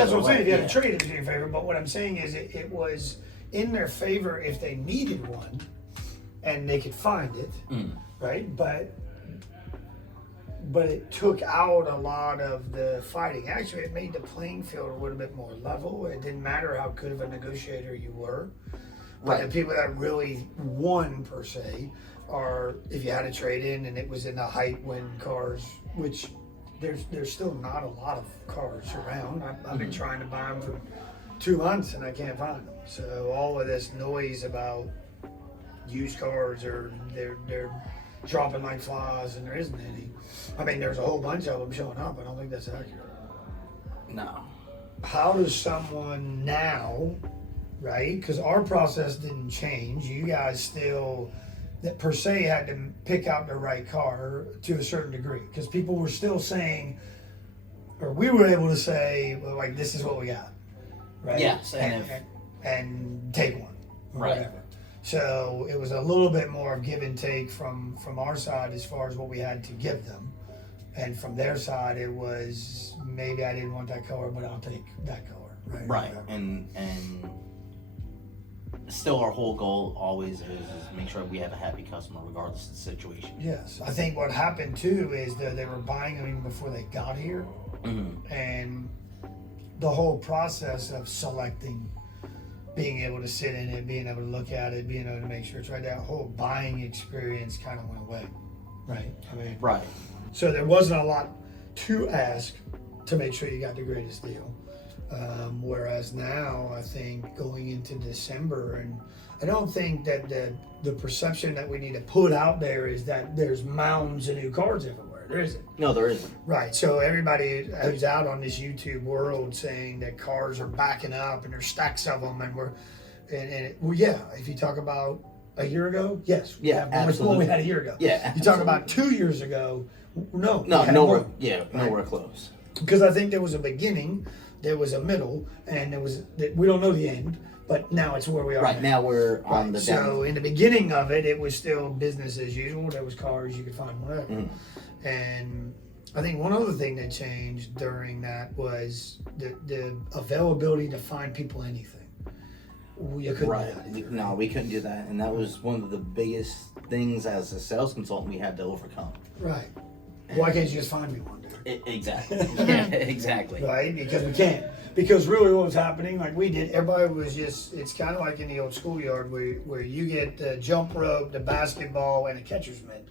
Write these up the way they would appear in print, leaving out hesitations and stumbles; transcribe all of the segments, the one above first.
That's what I'm saying. If you had yeah. a trade, it was in your favor. But what I'm saying is, it was in their favor if they needed one, and they could find it, right? But it took out a lot of the fighting. Actually, it made the playing field a little bit more level. It didn't matter how good of a negotiator you were. But the people that really won, per se, are if you had a trade-in and it was in the height when cars, which there's still not a lot of cars around. I've been trying to buy them for 2 months and I can't find them. So all of this noise about used cars, or they're dropping like flies, and there isn't any. I mean, there's a whole bunch of them showing up. I don't think that's accurate. No. How does someone now, right? Because our process didn't change. You guys still, that per se, had to pick out the right car to a certain degree. Because people were still saying, or we were able to say, well, like, this is what we got, right? Yes, and take one, or Right. whatever. So it was a little bit more of give and take from our side as far as what we had to give them. And from their side, it was, maybe I didn't want that color, but I'll take that color. Right. Right. And still our whole goal always is make sure we have a happy customer regardless of the situation. Yes. I think what happened too is that they were buying them even before they got here. Mm-hmm. And the whole process of selecting, being able to sit in it, being able to look at it, being able to make sure it's right, that whole buying experience kind of went away. Right. I mean, Right. so there wasn't a lot to ask to make sure you got the greatest deal. Whereas now, I think going into December, and I don't think that the perception that we need to put out there is that there's mounds of new cars everywhere. There isn't. No, there isn't. Right. So everybody who's out on this YouTube world saying that cars are backing up and there's stacks of them, and well, yeah. If you talk about a year ago, yes, we have more than we had a year ago. Yeah. You talk about 2 years ago, no, nowhere. more. Yeah, nowhere close. Because I think there was a beginning, there was a middle, and we don't know the end, but now it's where we are. Right, now we're on the down. So in the beginning of it, it was still business as usual. There was cars, you could find whatever. Mm-hmm. And I think one other thing that changed during that was the availability to find people anything. You couldn't do that either, No, we couldn't do that, and that was one of the biggest things as a sales consultant we had to overcome. Right. Why can't you just find me one, dude? Exactly. Yeah, exactly. Right? Because we can't. Because really what was happening, like we did, everybody was just, it's kind of like in the old schoolyard where you get the jump rope, the basketball, and a catcher's mitt,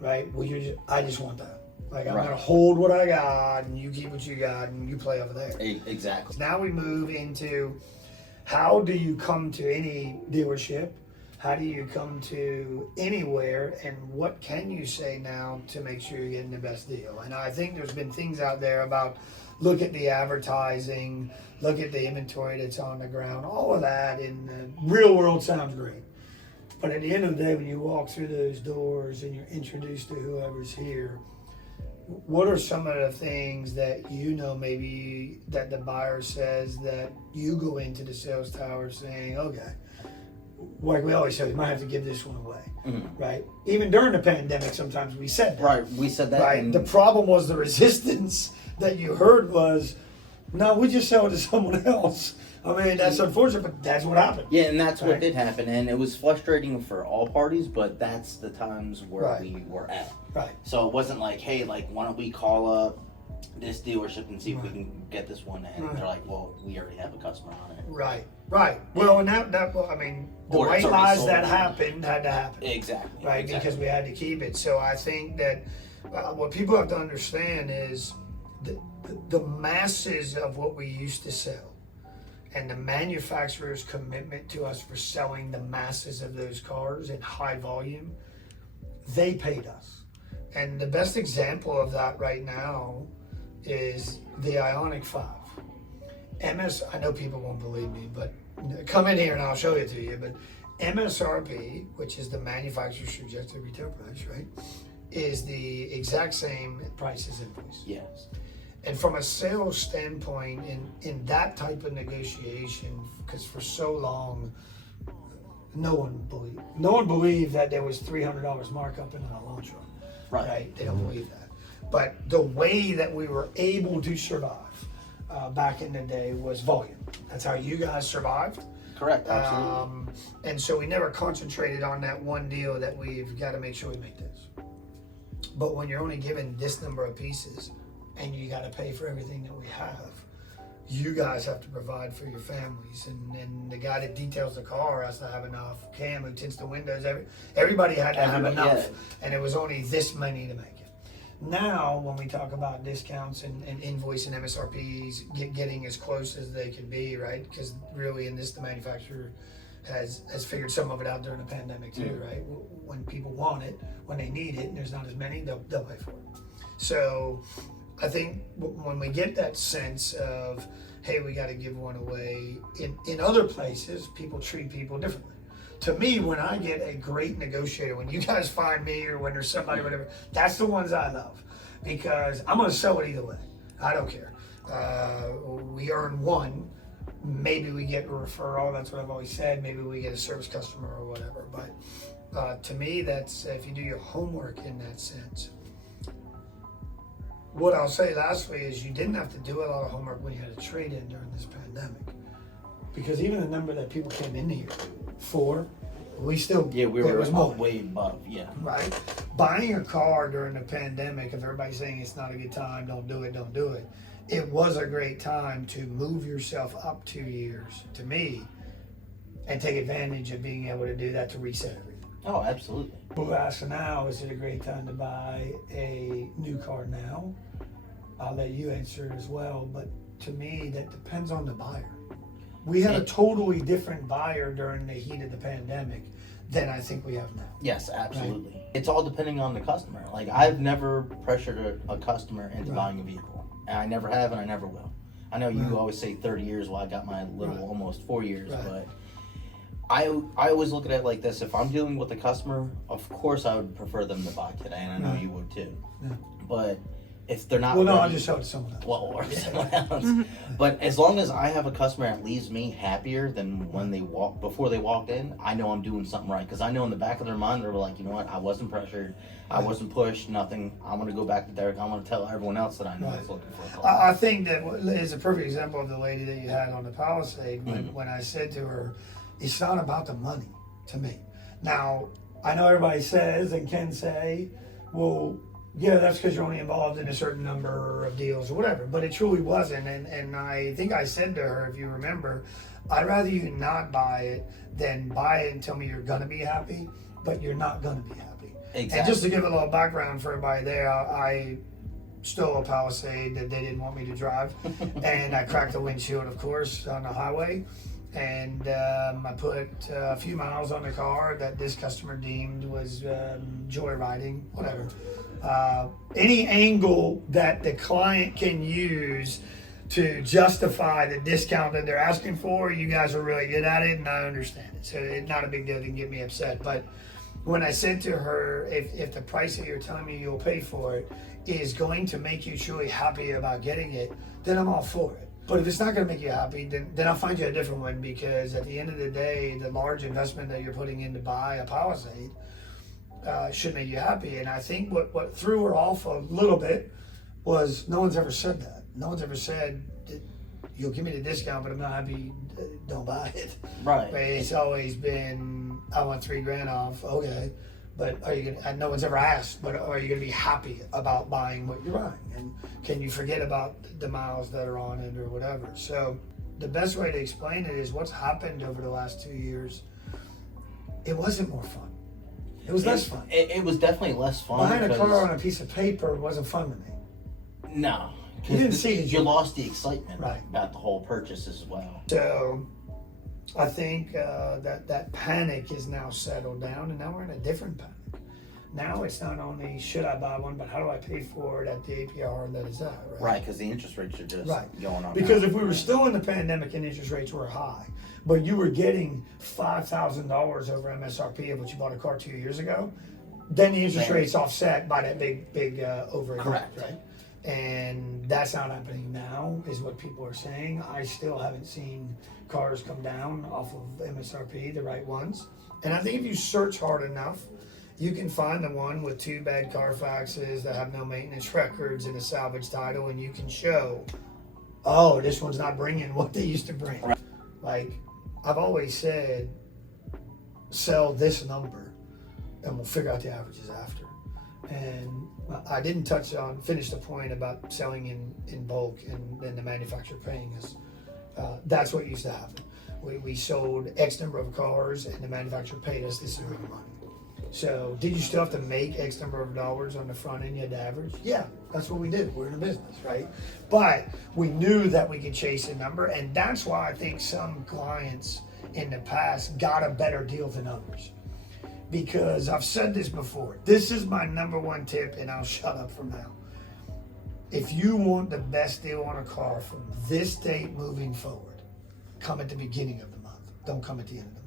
right? Well, I just want that. Like, I'm going to hold what I got, and you keep what you got, and you play over there. Exactly. Now we move into, how do you come to any dealership? How do you come to anywhere, and what can you say now to make sure you're getting the best deal? And I think there's been things out there about, look at the advertising, look at the inventory that's on the ground, all of that in the real world sounds great. But at the end of the day, when you walk through those doors and you're introduced to whoever's here, what are some of the things that you know maybe that the buyer says that you go into the sales tower saying, okay, like we always say, we might have to give this one away, right? Even during the pandemic, sometimes we said that. Right, we said that. Right. The problem was the resistance that you heard was, no, we just sell it to someone else. I mean, that's unfortunate, but that's what happened. Yeah, and that's what did happen, and it was frustrating for all parties, but that's the times where we were at. Right. So it wasn't like, hey, like, why don't we call up this dealership and see if we can get this one, and they're like, well, we already have a customer on it. Right. Right. Well, and that I mean, the Or white it's already lies sold. that happened had to happen. Exactly. Right, exactly. because we had to keep it. So I think that what people have to understand is the masses of what we used to sell, and the manufacturer's commitment to us for selling the masses of those cars in high volume, they paid us. And the best example of that right now is the Ioniq 5. I know people won't believe me, but come in here and I'll show it to you. But MSRP, which is the manufacturer's suggested retail price, right, is the exact same price as invoice. Yes. And from a sales standpoint, in that type of negotiation, because for so long, no one believed that there was $300 markup in an Elantra. Right. They don't believe that. But the way that we were able to survive back in the day was volume. That's how you guys survived. Correct, absolutely. And so we never concentrated on that one deal that we've got to make sure we make this. But when you're only given this number of pieces and you got to pay for everything that we have, you guys have to provide for your families. And the guy that details the car has to have enough. Cam, who tints the windows, everybody had to have enough. Yeah. And it was only this many to make it. Now, when we talk about discounts and invoicing MSRPs, getting as close as they can be, right? Because really in this, the manufacturer has figured some of it out during the pandemic too, right? When people want it, when they need it, and there's not as many, they'll pay for it. So I think when we get that sense of, hey, we got to give one away, in other places, people treat people differently. To me, when I get a great negotiator, when you guys find me or when there's somebody, whatever, that's the ones I love because I'm going to sell it either way. I don't care. We earn one. Maybe we get a referral. That's what I've always said. Maybe we get a service customer or whatever. But to me, that's if you do your homework in that sense. What I'll say lastly is you didn't have to do a lot of homework when you had a trade-in during this pandemic. Because even the number that people came in here for, we still, we were way above, right? Buying a car during the pandemic, if everybody's saying it's not a good time, don't do it. It was a great time to move yourself up 2 years, to me, and take advantage of being able to do that to reset everything. Oh, absolutely. Who asks now, is it a great time to buy a new car now? I'll let you answer as well, but to me, that depends on the buyer. We had a totally different buyer during the heat of the pandemic than I think we have now. Yes, absolutely. Right? It's all depending on the customer. Like, I've never pressured a customer into buying a vehicle. And I never have and I never will. I know you always say 30 years, well, I got my little almost 4 years, but I always look at it like this. If I'm dealing with a customer, of course I would prefer them to buy today, and I know you would too. Yeah. But if they're not ready, I'll just show it to someone else. Well, or someone else. But as long as I have a customer that leaves me happier than when they before they walked in, I know I'm doing something right. Because I know in the back of their mind, they're like, you know what, I wasn't pressured, I wasn't pushed, nothing. I'm going to go back to Derek. I'm going to tell everyone else that I know is looking for a car. I think that is a perfect example of the lady that you had on the Palisade when I said to her, it's not about the money to me. Now, I know everybody says and can say, well, yeah, that's because you're only involved in a certain number of deals or whatever, but it truly wasn't. And I think I said to her, if you remember, I'd rather you not buy it than buy it and tell me you're going to be happy, but you're not going to be happy. Exactly. And just to give a little background for everybody there, I stole a Palisade that they didn't want me to drive, and I cracked the windshield, of course, on the highway. And I put a few miles on the car that this customer deemed was joyriding, whatever. Any angle that the client can use to justify the discount that they're asking for, you guys are really good at it, and I understand it. So it's not a big deal to get me upset. But when I said to her, if the price that you're telling me you'll pay for it is going to make you truly happy about getting it, then I'm all for it. But if it's not going to make you happy, then I'll find you a different one, because at the end of the day, the large investment that you're putting in to buy a Palisade should make you happy. And I think what threw her off a little bit was no one's ever said that. No one's ever said, you'll give me the discount, but I'm not happy, don't buy it. Right. But it's always been, I want $3,000 off, okay. But are you gonna, and no one's ever asked, but are you gonna be happy about buying what you're buying? And can you forget about the miles that are on it or whatever? So the best way to explain it is what's happened over the last 2 years. It wasn't more fun. It was less fun. It was definitely less fun. Buying a car on a piece of paper wasn't fun to me. No. You didn't see it. You lost the excitement about the whole purchase as well. So I think that panic is now settled down, and now we're in a different panic. Now it's not only should I buy one, but how do I pay for it at the APR that is at, right? Right, because the interest rates are just going on. Because if we were still in the pandemic and interest rates were high, but you were getting $5,000 over MSRP of what you bought a car 2 years ago, then the interest rate's offset by that big overage. Correct. Right? And that's not happening now, is what people are saying. I still haven't seen cars come down off of MSRP, the right ones. And I think if you search hard enough, you can find the one with 2 bad Carfaxes that have no maintenance records and a salvage title, and you can show oh, this one's not bringing what they used to bring. Right. Like, I've always said, sell this number and we'll figure out the averages after. And I didn't finish the point about selling in bulk and the manufacturer paying us. That's what used to happen. We sold X number of cars and the manufacturer paid us this amount of money. So did you still have to make X number of dollars on the front end, you had to average? Yeah, that's what we do. We're in a business, right? But we knew that we could chase a number, and that's why I think some clients in the past got a better deal than others. Because I've said this before, this is my number one tip, and I'll shut up from now. If you want the best deal on a car from this date moving forward, come at the beginning of the month. Don't come at the end of the month.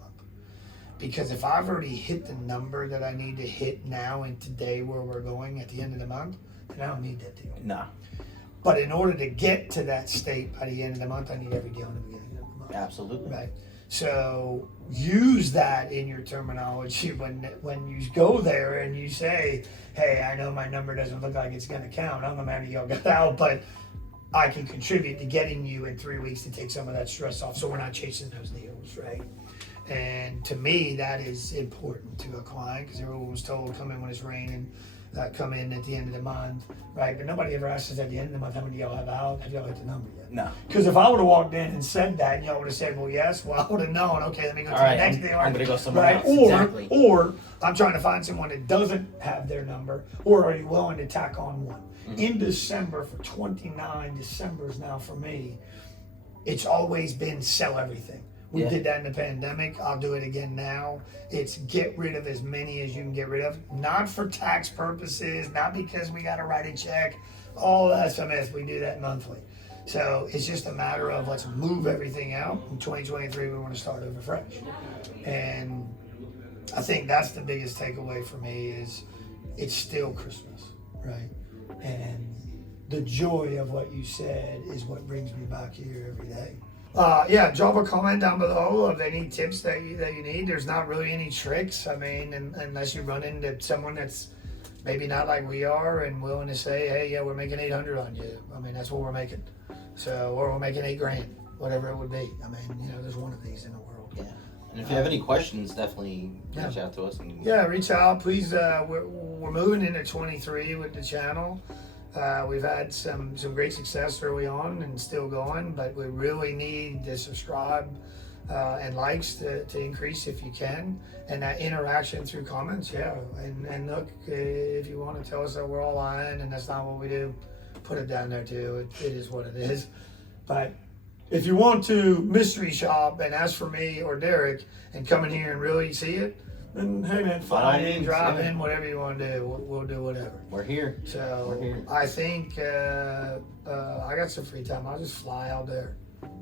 Because if I've already hit the number that I need to hit now and today where we're going at the end of the month, then I don't need that deal. Nah. But in order to get to that state by the end of the month, I need every deal in the beginning of the month. Absolutely. Right. So use that in your terminology when you go there and you say, hey, I know my number doesn't look like it's going to count. I'm the man y'all got out, but I can contribute to getting you in 3 weeks to take some of that stress off so we're not chasing those deals, right? And to me, that is important to a client because everyone was told come in when it's raining, come in at the end of the month, right? But nobody ever asks us at the end of the month how many y'all have out. Have y'all hit the number yet? No. Because if I would have walked in and said that, and y'all would have said, well, yes, well, I would have known. Okay, let me go to the next deal. I'm going to go somewhere Right? else. Exactly. Or I'm trying to find someone that doesn't have their number, or are you willing to tack on one? Mm-hmm. In December, for 29 Decembers now for me, it's always been sell everything. We did that in the pandemic. I'll do it again now. It's get rid of as many as you can get rid of. Not for tax purposes, not because we got to write a check. All SMS, we do that monthly. So it's just a matter of let's move everything out. In 2023, we want to start over fresh. And I think that's the biggest takeaway for me is it's still Christmas, right? And the joy of what you said is what brings me back here every day. Drop a comment down below of any tips that you need. There's not really any tricks. I mean, unless you run into someone that's maybe not like we are and willing to say, hey, yeah, we're making 800 on you. I mean, that's what we're making. So, or we're making $8,000, whatever it would be. I mean, there's one of these in the world. Yeah. And if you have any questions, definitely reach out to us. Reach out, please. We're moving into 23 with the channel. We've had some great success early on and still going, but we really need the subscribe and likes to increase if you can, and that interaction through comments. And look, if you want to tell us that we're all lying and that's not what we do, put it down there too. It is what it is. But if you want to mystery shop and ask for me or Derek and come in here and really see it, then hey man, fly in, drive in, whatever you want to do. We'll do whatever. We're here. So we're here. I think I got some free time. I'll just fly out there.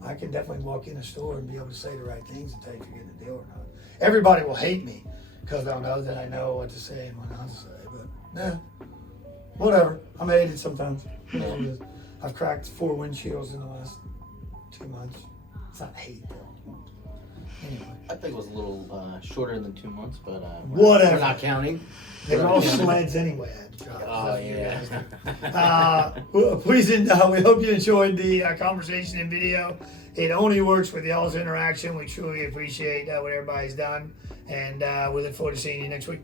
I can definitely walk in a store and be able to say the right things and tell you if you're getting a deal or not. Everybody will hate me because they'll know that I know what to say and what not to say. But whatever. I'm hated sometimes. I've cracked 4 windshields in the last 2 months. It's not hate though. Anyway. I think it was a little shorter than 2 months, but whatever. We're not counting. They were all sleds anyway. I had to drive. Oh yeah. Please, we hope you enjoyed the conversation and video. It only works with y'all's interaction. We truly appreciate what everybody's done, and we look forward to seeing you next week.